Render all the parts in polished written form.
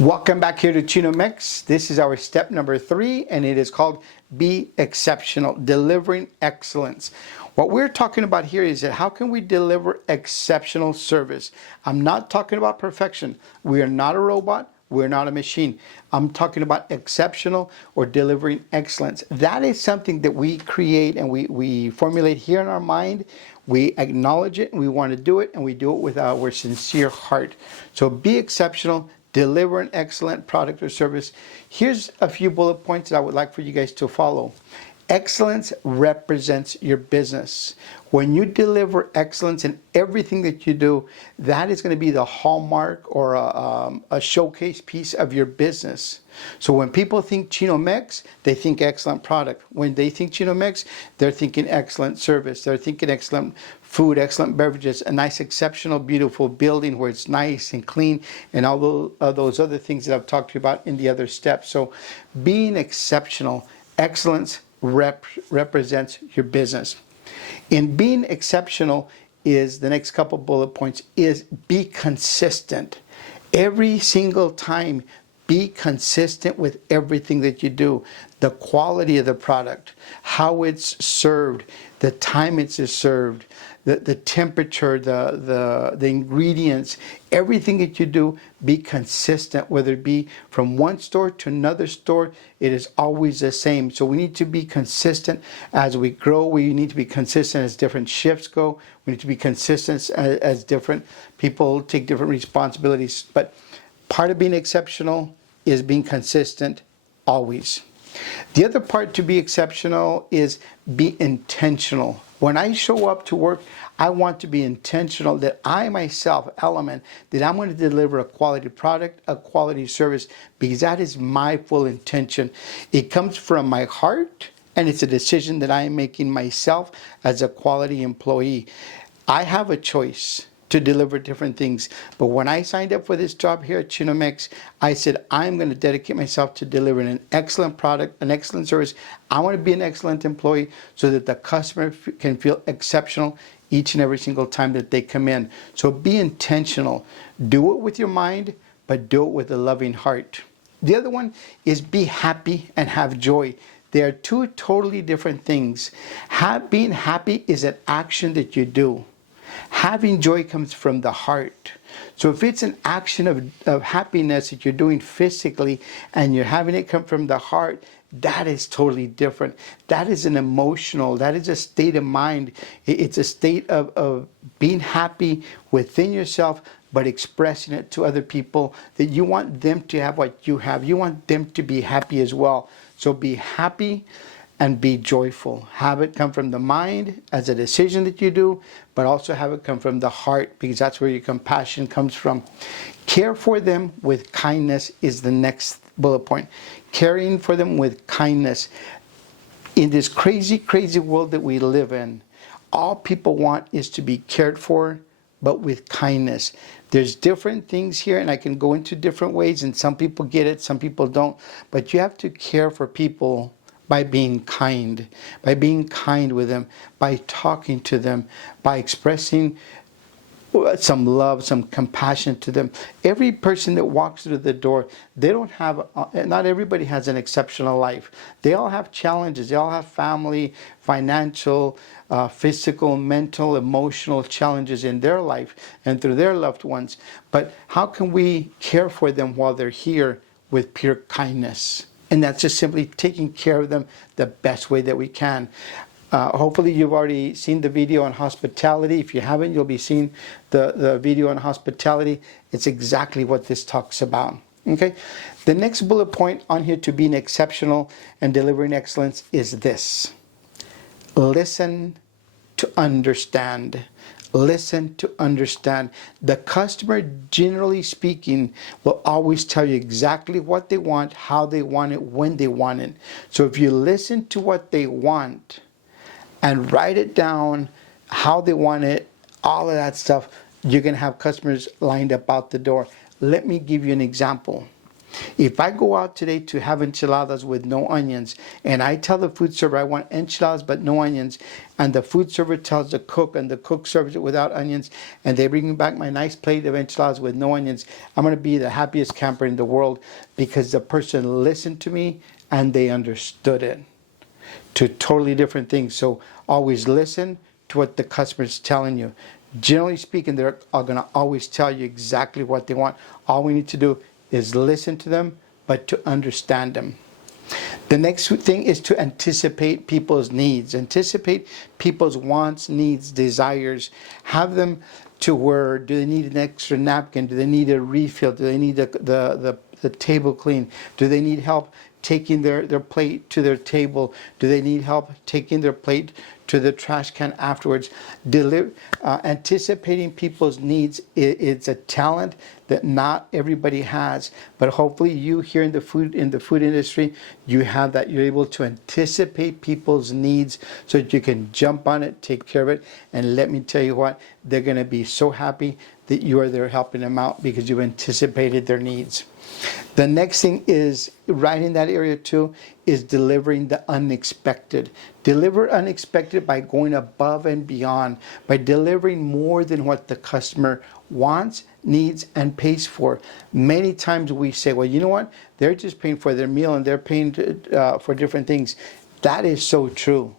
Welcome back here to Chinomix. This is our step number 3, and it is called Be Exceptional, Delivering Excellence. What we're talking about here is that how can we deliver exceptional service? I'm not talking about perfection. We are not a robot. We're not a machine. I'm talking about exceptional or delivering excellence. That is something that we create and we formulate here in our mind. We acknowledge it and we want to do it, and we do it with our sincere heart. So be exceptional. Deliver an excellent product or service. Here's a few bullet points that I would like for you guys to follow. Excellence represents your business. When you deliver excellence in everything that you do, that is going to be the hallmark or a showcase piece of your business. So when people think Chinomix, they think excellent product. When they think Chinomix, they're thinking excellent service. They're thinking excellent food, excellent beverages, a nice, exceptional, beautiful building where it's nice and clean, and all those other things that I've talked to you about in the other steps. So being exceptional, excellence represents your business. In being exceptional is the next couple bullet points is be consistent. Every single time, be consistent with everything that you do. The quality of the product, how it's served, the time it's served, the temperature, the ingredients, everything that you do, be consistent, whether it be from one store to another store, it is always the same. So we need to be consistent as we grow. We need to be consistent as different shifts go. We need to be consistent as different people take different responsibilities. But part of being exceptional is being consistent always. The other part to be exceptional is be intentional. When I show up to work, I want to be intentional that I myself, Element, that I'm going to deliver a quality product, a quality service, because that is my full intention. It comes from my heart, and it's a decision that I am making myself as a quality employee. I have a choice to deliver different things. But when I signed up for this job here at Chinomix, I said, I'm going to dedicate myself to delivering an excellent product, an excellent service. I want to be an excellent employee so that the customer can feel exceptional each and every single time that they come in. So be intentional. Do it with your mind, but do it with a loving heart. The other one is be happy and have joy. They are two totally different things. Being happy is an action that you do. Having joy comes from the heart. So if it's an action of happiness that you're doing physically and you're having it come from the heart, that is totally different. That is an emotional, that is a state of mind. It's a state of being happy within yourself, but expressing it to other people that you want them to have what you have. You want them to be happy as well. So be happy and be joyful. Have it come from the mind as a decision that you do, but also have it come from the heart, because that's where your compassion comes from. Care for them with kindness is the next bullet point. Caring for them with kindness. In this crazy, crazy world that we live in, all people want is to be cared for, but with kindness. There's different things here, and I can go into different ways, and some people get it, some people don't. But you have to care for people by being kind with them, by talking to them, by expressing some love, some compassion to them. Every person that walks through the door, they don't have, not everybody has an exceptional life. They all have challenges. They all have family, financial, physical, mental, emotional challenges in their life and through their loved ones. But how can we care for them while they're here with pure kindness? And that's just simply taking care of them the best way that we can. Hopefully you've already seen the video on hospitality. If you haven't, you'll be seeing the video on hospitality. It's exactly what this talks about. Okay. The next bullet point on here to being exceptional and delivering excellence is this. Listen to understand. Listen to understand. The customer, generally speaking, will always tell you exactly what they want, how they want it, when they want it. So if you listen to what they want and write it down, how they want it, all of that stuff, you're going to have customers lined up out the door. Let me give you an example. If I go out today to have enchiladas with no onions, and I tell the food server I want enchiladas but no onions, and the food server tells the cook, and the cook serves it without onions, and they bring me back my nice plate of enchiladas with no onions, I'm going to be the happiest camper in the world, because the person listened to me and they understood it. Two totally different things. So always listen to what the customer is telling you. Generally speaking, they're going to always tell you exactly what they want. All we need to do is listen to them, but to understand them. The next thing is to anticipate people's needs. Anticipate people's wants, needs, desires. Have them to where, do they need an extra napkin? Do they need a refill? Do they need the table clean? Do they need help taking their plate to their table? Do they need help taking their plate to the trash can afterwards? Anticipating people's needs is a talent that not everybody has, but hopefully you here in the food industry, you have that. You're able to anticipate people's needs so that you can jump on it, take care of it, and let me tell you what, they're going to be so happy that you are there helping them out because you've anticipated their needs. The next thing is, right in that area too, is delivering the unexpected. Deliver unexpected by going above and beyond, by delivering more than what the customer wants, needs, and pays for. Many times we say, well, you know what? They're just paying for their meal and they're paying for different things. That is so true.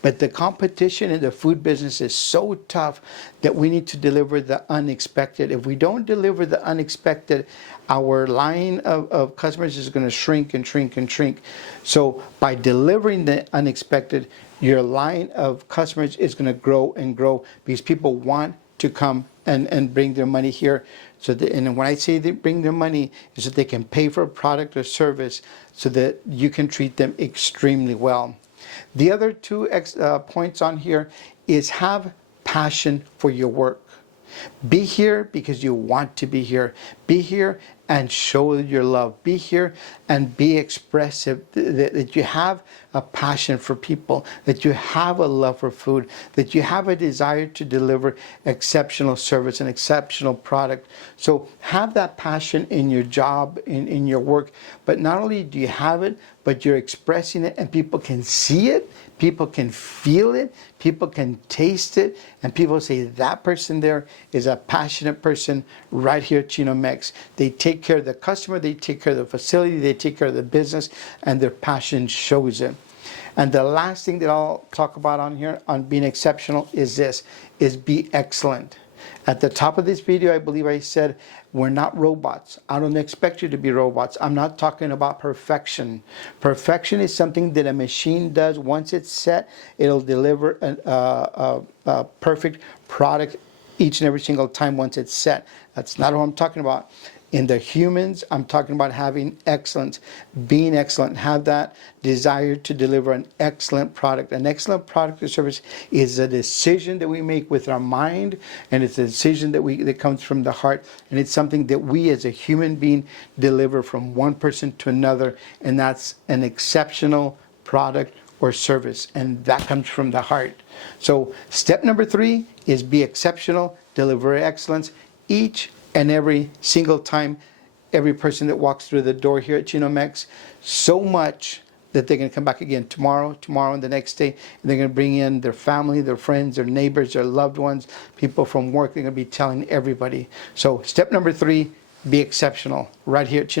But the competition in the food business is so tough that we need to deliver the unexpected. If we don't deliver the unexpected, our line of customers is going to shrink and shrink and shrink. So by delivering the unexpected, your line of customers is going to grow and grow because people want to come and bring their money here. So and when I say they bring their money, is that they can pay for a product or service so that you can treat them extremely well. The other two points on here is have passion for your work. Be here because you want to be here. Be here and show your love. Be here and be expressive, that you have a passion for people, that you have a love for food, that you have a desire to deliver exceptional service and exceptional product. So have that passion in your job, in your work. But not only do you have it, but you're expressing it and people can see it, people can feel it, people can taste it, and people say that person there is a passionate person right here at Chino Mex. They take care of the customer, they take care of the facility, they take care of the business, and their passion shows it. And the last thing that I'll talk about on here on being exceptional is this, is be excellent. At the top of this video, I believe I said, we're not robots. I don't expect you to be robots. I'm not talking about perfection. Perfection is something that a machine does. Once it's set, it'll deliver a perfect product each and every single time once it's set. That's not what I'm talking about. In the humans, I'm talking about having excellence, being excellent, have that desire to deliver an excellent product. An excellent product or service is a decision that we make with our mind, and it's a decision that comes from the heart, and it's something that we as a human being deliver from one person to another, and that's an exceptional product or service, and that comes from the heart. So step number 3 is be exceptional, deliver excellence each and every single time, every person that walks through the door here at Chino Mex, so much that they're going to come back again tomorrow, and the next day, and they're going to bring in their family, their friends, their neighbors, their loved ones, people from work. They're going to be telling everybody. So step number 3, be exceptional right here at Chino Mex.